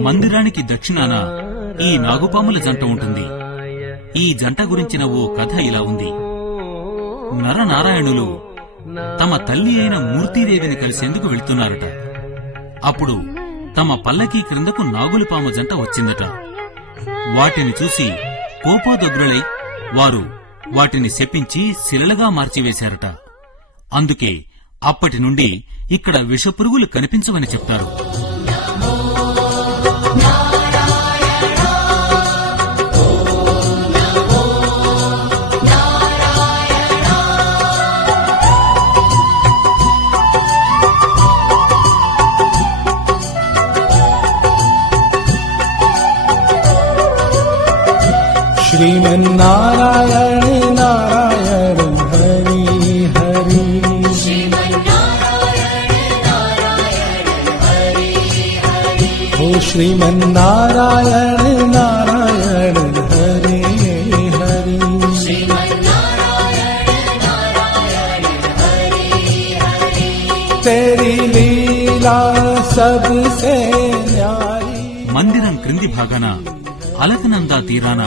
మందిరానికి దక్షిణాన ఈ నాగుపాముల జంట ఉంటుంది. ఈ జంట గురించిన ఓ కథ ఇలా ఉంది. నరనారాయణులు తమ తల్లి అయిన మూర్తీదేవిని కలిసేందుకు వెళ్తున్నారట. అప్పుడు తమ పల్లకీ క్రిందకు నాగులపాము జంట వచ్చిందట. వాటిని చూసి కోపోదగ్రులై వారు వాటిని శపించి శిలలుగా మార్చివేశారట. అందుకే అప్పటి నుండి ఇక్కడ విషపురుగులు కనిపించవని చెప్తారు. श्रीमन्नारायण नारायण हरि हरि ओ श्रीमन्नारायण नारायण हरि हरि तेरी लीला सबसे न्यारी. మందిరం క్రింది భాగాన అలకనందా తీరాన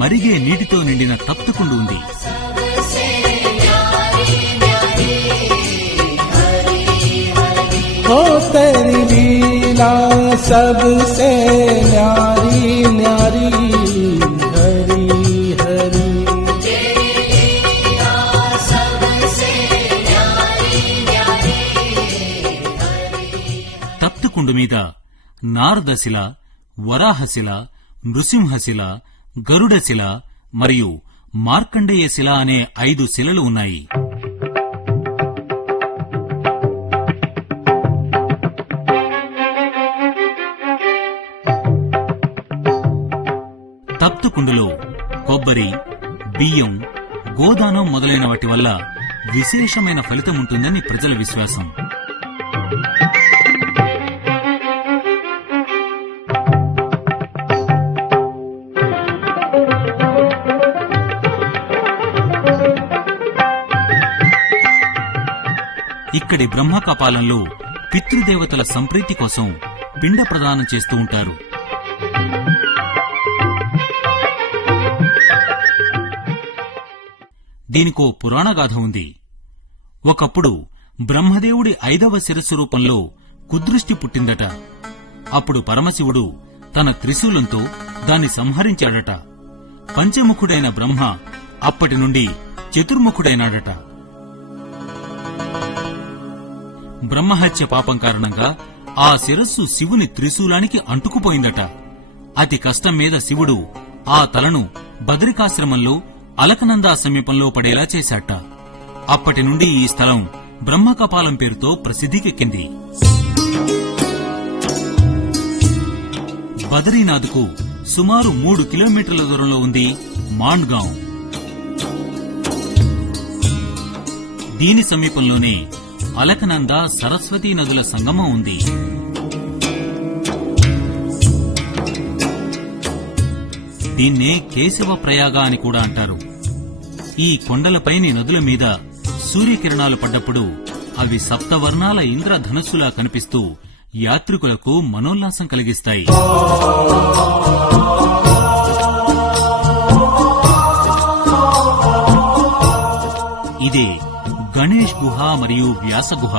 మరిగే నీటితో నిండిన తప్తుకుండు ఉంది. ओ तेरी लीला सबसे न्यारी न्यारी हरि हरि. తప్తుకుండు మీద నారదశిల, వరాహశిల, నృసింహశిల, గరుడశిల మరియు మార్కండేయ శిల అనే 5 శిలలు ఉన్నాయి. తప్తుకుండులో కొబ్బరి, బియ్యం, గోదానం మొదలైన వాటి వల్ల విశేషమైన ఫలితముంటుందని ప్రజల విశ్వాసం. ఇక్కడి బ్రహ్మకపాలంలో పితృదేవతల సంప్రీతి కోసం పిండ ప్రదానం చేస్తూ ఉంటారు. దీనికో పురాణగాథ ఉంది. ఒకప్పుడు బ్రహ్మదేవుడి 5వ శిరస్సు రూపంలో కుదృష్టి పుట్టిందట. అప్పుడు పరమశివుడు తన త్రిశూలంతో దాన్ని సంహరించాడట. పంచముఖుడైన బ్రహ్మ అప్పటి నుండి చతుర్ముఖుడైనాడట. బ్రహ్మహత్య పాపం కారణంగా ఆ శిరస్సు శివుని త్రిశూలానికి అంటుకుపోయిందట. అతి కష్టం మీద శివుడు ఆ తలను బదరికాశ్రమంలో అలకనందా సమీపంలో పడేలా చేశాట. అప్పటి నుండి ఈ స్థలం బ్రహ్మకపాలం పేరుతో ప్రసిద్ధికెక్కింది. బదరీనాథ్కు సుమారు 3 కిలోమీటర్ల దూరంలో ఉంది మాండ్గాం. దీని సమీపంలోనే అలకనందా, సరస్వతీ నదుల సంగమం ఉంది. దీన్నే కేశవ ప్రయాగ అని కూడా అంటారు. ఈ కొండలపైని నదుల మీద సూర్యకిరణాలు పడ్డప్పుడు అవి సప్తవర్ణాల ఇంద్రధనస్సులా కనిపిస్తూ యాత్రికులకు మనోల్లాసం కలిగిస్తాయి. ఇదే గణేష్ గుహ మరియు వ్యాస గుహ.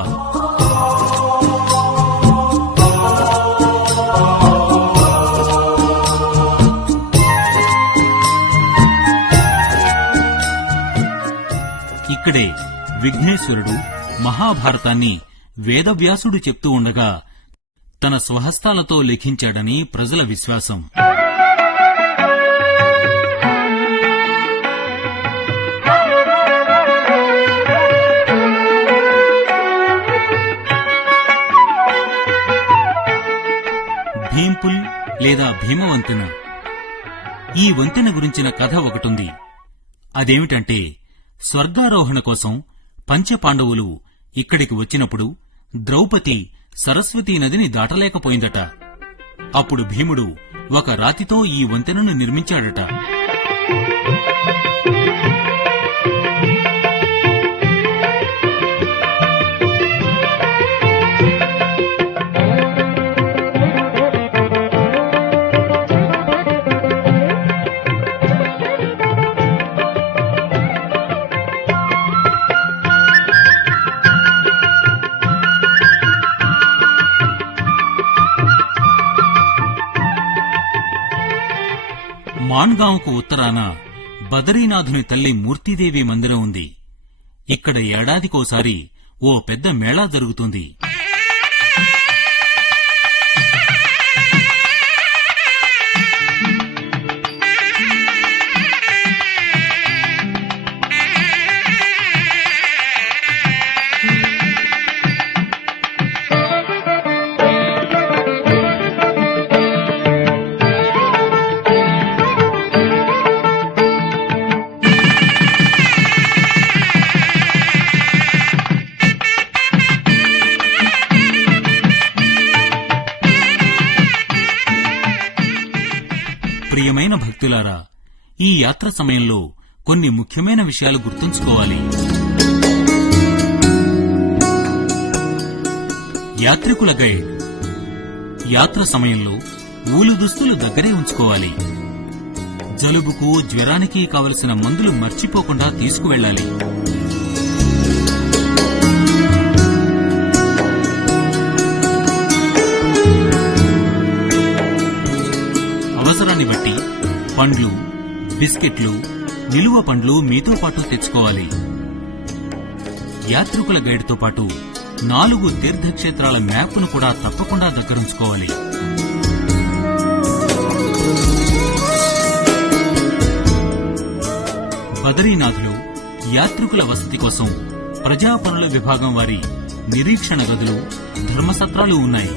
ఇక్కడే విఘ్నేశ్వరుడు మహాభారతాన్ని వేదవ్యాసుడు చెప్తూ ఉండగా తన స్వహస్తాలతో లిఖించాడని ప్రజల విశ్వాసం. భీంపుల్ లేదా భీమవంతెన. ఈ వంతెన గురించిన కథ ఒకటుంది. అదేమిటంటే, స్వర్గారోహణ కోసం పంచపాండవులు ఇక్కడికి వచ్చినప్పుడు ద్రౌపది సరస్వతీ నదిని దాటలేకపోయిందట. అప్పుడు భీముడు ఒక రాతితో ఈ వంతెనను నిర్మించాడట. మాన్గాంకు ఉత్తరాన బదరీనాథుని తల్లి మూర్తిదేవి మందిరం ఉంది. ఇక్కడ ఏడాదికోసారి ఓ పెద్ద మేళా జరుగుతుంది. ప్రియమైన భక్తులారా, ఈ యాత్ర సమయంలో కొన్ని ముఖ్యమైన విషయాలు గుర్తుంచుకోవాలి. యాత్రికుల గైడ్. యాత్ర సమయంలో ఊలు దుస్తులు దగ్గరే ఉంచుకోవాలి. జలుబుకు, జ్వరానికి కావలసిన మందులు మర్చిపోకుండా తీసుకువెళ్లాలి. అవసరాన్ని బట్టి పండ్లు, బిస్కెట్లు, నిలువ పండ్లు మీతో పాటు తెచ్చుకోవాలి. యాత్రికుల గైడ్తో పాటు 4 తీర్థక్షేత్రాల మ్యాప్ను కూడా తప్పకుండా దగ్గరుంచుకోవాలి. బదరీనాథ్లో యాత్రికుల వసతి కోసం ప్రజాపనుల విభాగం వారి నిరీక్షణ గదులు, ధర్మసత్రాలు ఉన్నాయి.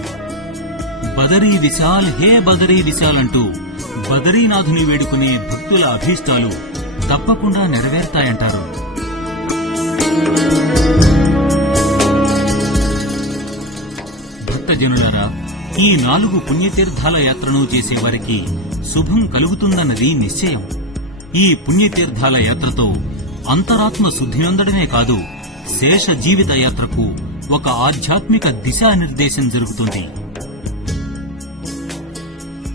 బదరీ విశాల్, హే బదరీ విశాల్ అంటూ బదరీనాథుని వేడుకునే భక్తుల అభీష్టాలు తప్పకుండా నెరవేరుతాయంటారు. భక్తజనులారా, ఈ 4 పుణ్యతీర్థాల యాత్రను చేసేవారికి శుభం కలుగుతుందన్నది నిశ్చయం. ఈ పుణ్యతీర్థాల యాత్రతో అంతరాత్మ శుద్ధినొందడమే కాదు, శేష జీవిత యాత్రకు ఒక ఆధ్యాత్మిక దిశానిర్దేశం జరుగుతుంది.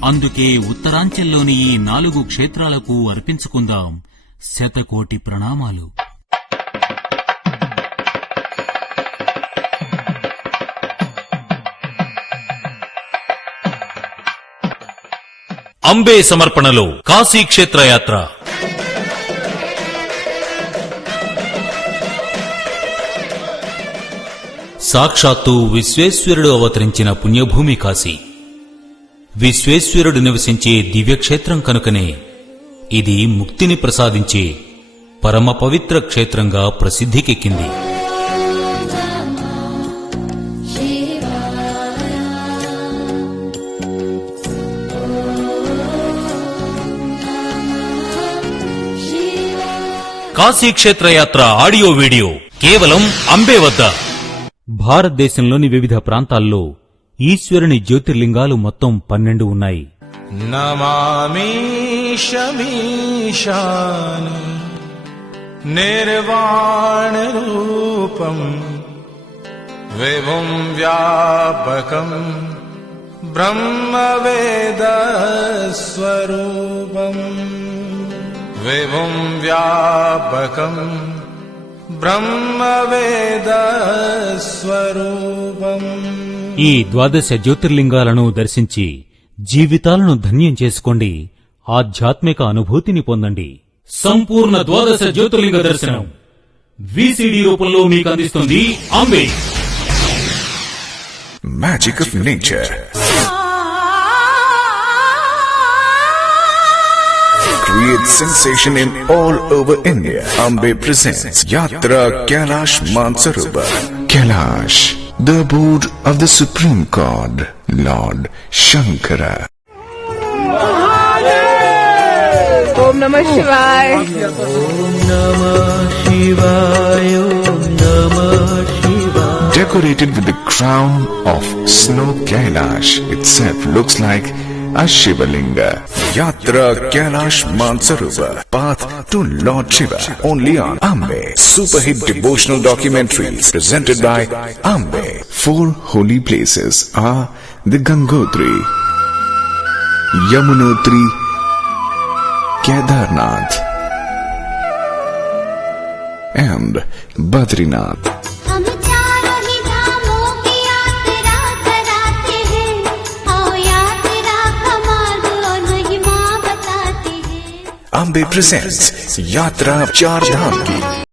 అందుకే ఉత్తరాంచల్లోని ఈ 4 క్షేత్రాలకు అర్పించుకుందాం శతకోటి ప్రణామాలు. అంబే సమర్పణలో కాశీ క్షేత్రయాత్ర. సాక్షాత్తు విశ్వేశ్వరుడు అవతరించిన పుణ్యభూమి కాశీ. విశ్వేశ్వరుడు నివసించే దివ్యక్షేత్రం కనుకనే ఇది ముక్తిని ప్రసాదించే పరమ పవిత్ర క్షేత్రంగా ప్రసిద్ధికెక్కింది. కాశీ క్షేత్రయాత్ర ఆడియో వీడియో కేవలం అంబే వద్ద. భారతదేశంలోని వివిధ ప్రాంతాల్లో ఈశ్వరుని జ్యోతిర్లింగాలు మొత్తం 12 ఉన్నాయి. నమామి శమీశాని నిర్వాణ రూపం విభుం వ్యాపకం బ్రహ్మవేద స్వరూపం విభుం వ్యాపకం బ్రహ్మవేద స్వరూపం. ఈ 12 జ్యోతిర్లింగాలను దర్శించి జీవితాలను ధన్యం చేసుకోండి, ఆధ్యాత్మిక అనుభూతిని పొందండి. సంపూర్ణ 12 జ్యోతిర్లింగ దర్శనం VCD రూపంలో మీకు అందిస్తుంది Ambe. Magic of nature. Create sensation in all over India. Ambe presents Yatra Kailash Mansarovar. Kailash, the abode of the Supreme God, Lord Shankara. Om Namah Shivaya. Om Namah Shivaya. Om Namah Shivaya. Decorated with the crown of snow, Kailash itself looks like a Shivalinga. Yatra Kailash Mansarovar, path to Lord Shiva, only on Ambe. Super hit devotional documentaries presented by Ambe. 4 holy places are the Gangotri, Yamunotri, Kedarnath and Badrinath. हम चारों ही धामों की यात्रा कराते हैं, आओ यात्रा का मार्ग और महिमा बताते हैं. Ambe presents Yatra Char Dham की